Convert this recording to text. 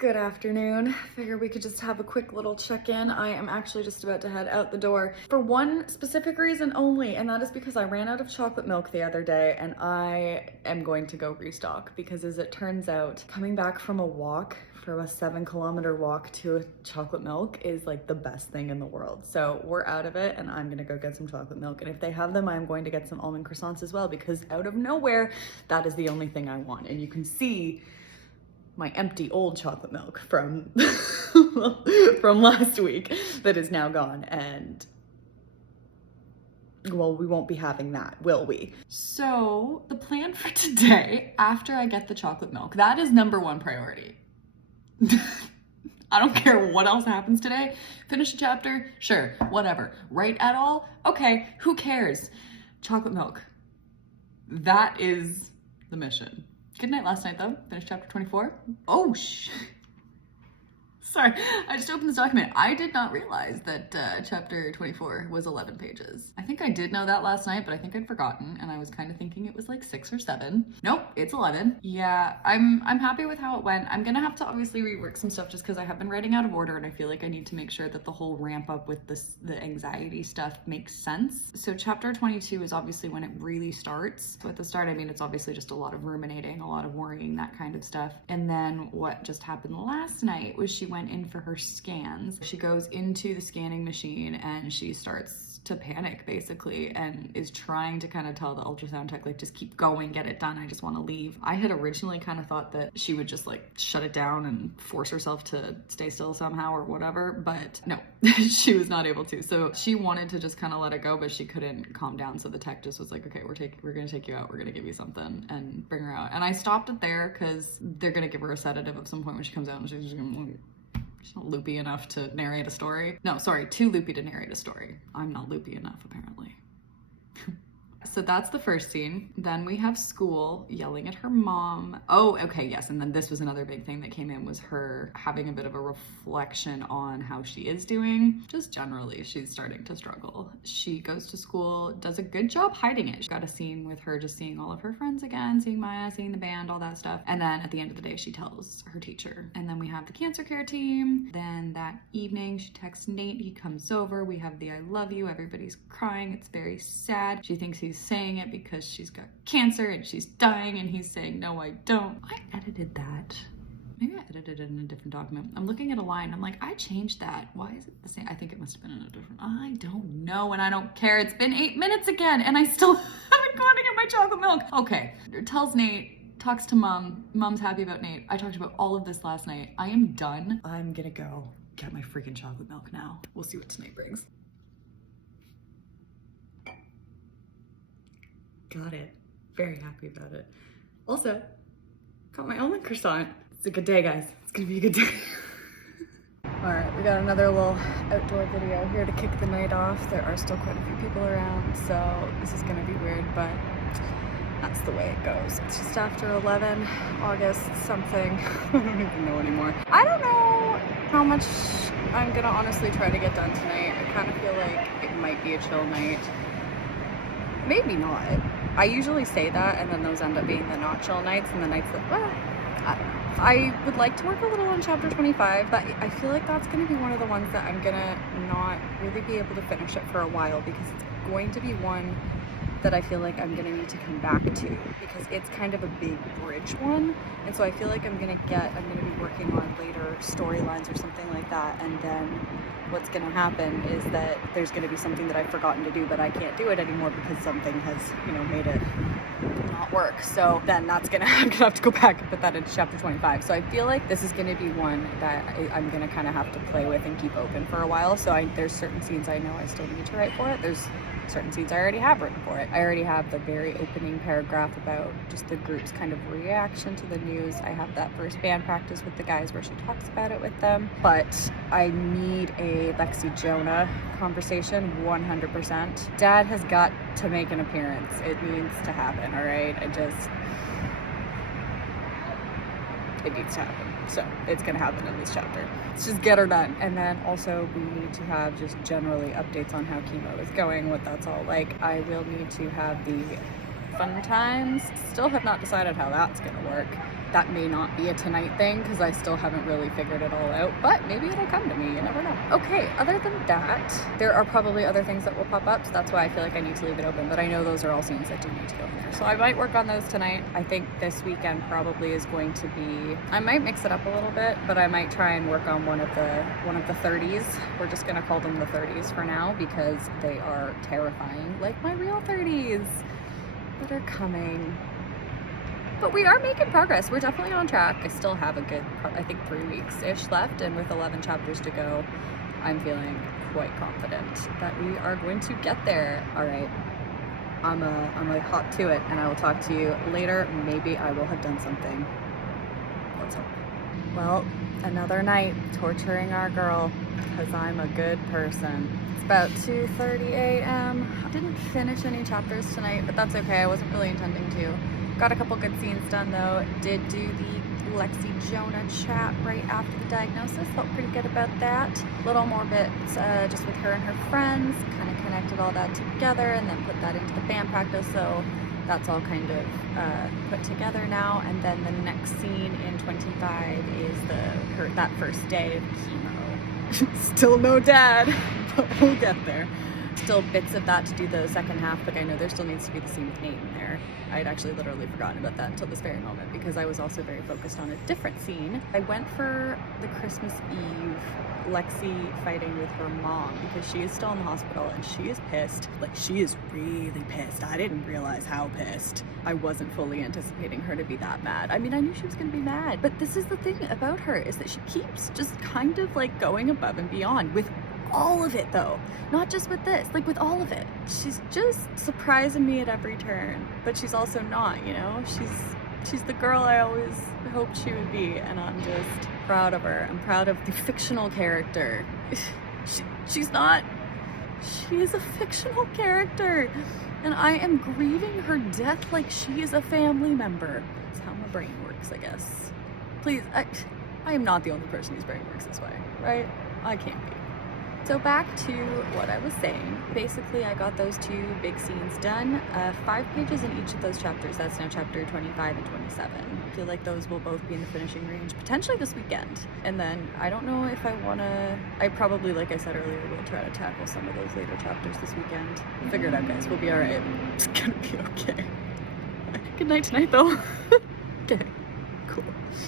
Good afternoon. Figured we could just have a quick little check-in. I am actually just about to head out the door for one specific reason only, and that is because I ran out of chocolate milk the other day and I am going to go restock because, as it turns out, coming back from a walk, from a 7-kilometer walk to a chocolate milk is like the best thing in the world. So we're out of it and I'm gonna go get some chocolate milk. And if they have them, I'm going to get some almond croissants as well, because out of nowhere, that is the only thing I want. And you can see my empty old chocolate milk from from last week that is now gone, and well, we won't be having that, will we? So the plan for today, after I get the chocolate milk, that is #1 priority. I don't care what else happens today. Finish a chapter, sure, whatever. Write at all? Okay, who cares? Chocolate milk. That is the mission. Good night last night though. Finished chapter 24. Oh, sorry, I just opened this document. I did not realize that chapter 24 was 11 pages. I think I did know that last night, but I think I'd forgotten, and I was kind of thinking it was like 6 or 7. Nope, it's 11. Yeah, I'm happy with how it went. I'm gonna have to obviously rework some stuff just because I have been writing out of order, and I feel like I need to make sure that the whole ramp up with the anxiety stuff makes sense. So chapter 22 is obviously when it really starts. So at the start, I mean, it's obviously just a lot of ruminating, a lot of worrying, that kind of stuff. And then what just happened last night was she went in for her scans. She goes into the scanning machine and she starts to panic basically, and is trying to kind of tell the ultrasound tech, like, just keep going, get it done, I just want to leave. I had originally kind of thought that she would just like shut it down and force herself to stay still somehow or whatever, but no, she was not able to. So she wanted to just kind of let it go, but she couldn't calm down. So the tech just was like, okay, we're gonna take you out, we're gonna give you something and bring her out. And I stopped it there because they're gonna give her a sedative at some point when she comes out, and she's not loopy enough to narrate a story. No, sorry, too loopy to narrate a story. I'm not loopy enough, apparently. So that's the first scene. Then we have school yelling at her mom. Oh, okay, yes. And then this was another big thing that came in, was her having a bit of a reflection on how she is doing. Just generally, she's starting to struggle. She goes to school, does a good job hiding it. She got a scene with her just seeing all of her friends again, seeing Maya, seeing the band, all that stuff. And then at the end of the day, she tells her teacher. And then we have the cancer care team. Then that evening, she texts Nate. He comes over. We have the I love you. Everybody's crying. It's very sad. She thinks he's saying it because she's got cancer and she's dying, and he's saying, no, I don't. I edited that. Maybe I edited it in a different document. I'm looking at a line, I'm like, I changed that. Why is it the same? I think it must have been in a different, I don't know, and I don't care. It's been 8 minutes again, and I still haven't gone to get my chocolate milk. Okay, tells Nate, talks to mom. Mom's happy about Nate. I talked about all of this last night. I am done. I'm gonna go get my freaking chocolate milk now. We'll see what tonight brings. Got it. Very happy about it. Also, got my almond croissant. It's a good day, guys. It's gonna be a good day. All right, we got another little outdoor video here to kick the night off. There are still quite a few people around, so this is gonna be weird, but that's the way it goes. It's just after 11, August something. I don't even know anymore. I don't know how much I'm gonna honestly try to get done tonight. I kind of feel like it might be a chill night. Maybe not. I usually say that, and then those end up being the not chill nights, and the nights that, well, I don't know. I would like to work a little on chapter 25, but I feel like that's going to be one of the ones that I'm gonna not really be able to finish it for a while, because it's going to be one that I feel like I'm gonna need to come back to, because it's kind of a big bridge one, and so I feel like I'm gonna be working on later storylines or something like that, and then what's gonna happen is that there's gonna be something that I've forgotten to do, but I can't do it anymore because something has, you know, made it not work. So then I'm gonna have to go back and put that into chapter 25. So I feel like this is gonna be one that I'm gonna kind of have to play with and keep open for a while. So there's certain scenes I know I still need to write for it. There's certain scenes I already have written for it. I already have the very opening paragraph about just the group's kind of reaction to the news. I have that first band practice with the guys where she talks about it with them. But I need a Lexi Jonah conversation, 100%. Dad has got to make an appearance. It needs to happen, all right? It needs to happen. So it's gonna happen in this chapter. Let's just get her done. And then also we need to have just generally updates on how chemo is going, what that's all like. I will need to have the fun times. Still have not decided how that's gonna work. that may not be a tonight thing because I still haven't really figured it all out, but maybe it'll come to me, you never know. Okay, other than that, there are probably other things that will pop up, so that's why I feel like I need to leave it open, but I know those are all scenes that do need to go in there. So I might work on those tonight. I think this weekend probably is going to be, I might mix it up a little bit, but I might try and work on one of the 30s. We're just gonna call them the 30s for now because they are terrifying, like my real 30s that are coming. But we are making progress. We're definitely on track. I still have a good, I think 3 weeks-ish left, and with 11 chapters to go, I'm feeling quite confident that we are going to get there. All right, I'm gonna hop to it, and I will talk to you later. Maybe I will have done something. Let's hope. Well, another night torturing our girl, because I'm a good person. It's about 2:30 a.m. I didn't finish any chapters tonight, but that's okay. I wasn't really intending to. Got a couple good scenes done though. Did do the Lexi Jonah chat right after the diagnosis. Felt pretty good about that. Little more bits just with her and her friends. Kind of connected all that together and then put that into the band practice. So that's all kind of put together now. And then the next scene in 25 is that first day of chemo. Still no dad, but we'll get there. Still bits of that to do the second half, but I know there still needs to be the scene with Nate in there. I'd actually literally forgotten about that until this very moment because I was also very focused on a different scene. I went for the Christmas Eve Lexi fighting with her mom because she is still in the hospital and she is pissed. Like, she is really pissed. I didn't realize how pissed. I wasn't fully anticipating her to be that mad. I mean, I knew she was gonna be mad, but this is the thing about her is that she keeps just kind of like going above and beyond with all of it though, not just with this, like with all of it. She's just surprising me at every turn, but she's also not, you know? She's the girl I always hoped she would be, and I'm just proud of her. I'm proud of the fictional character. She's not, she is a fictional character, and I am grieving her death like she is a family member. That's how my brain works, I guess. Please, I am not the only person whose brain works this way, right? I can't be. So back to what I was saying. Basically, I got those 2 big scenes done. 5 pages in each of those chapters. That's now chapter 25 and 27. I feel like those will both be in the finishing range, potentially this weekend. And then I don't know if I wanna, I probably, like I said earlier, will try to tackle some of those later chapters this weekend. We'll figure it out, guys. We'll be all right. It's gonna be okay. Good night tonight, though. Okay, cool.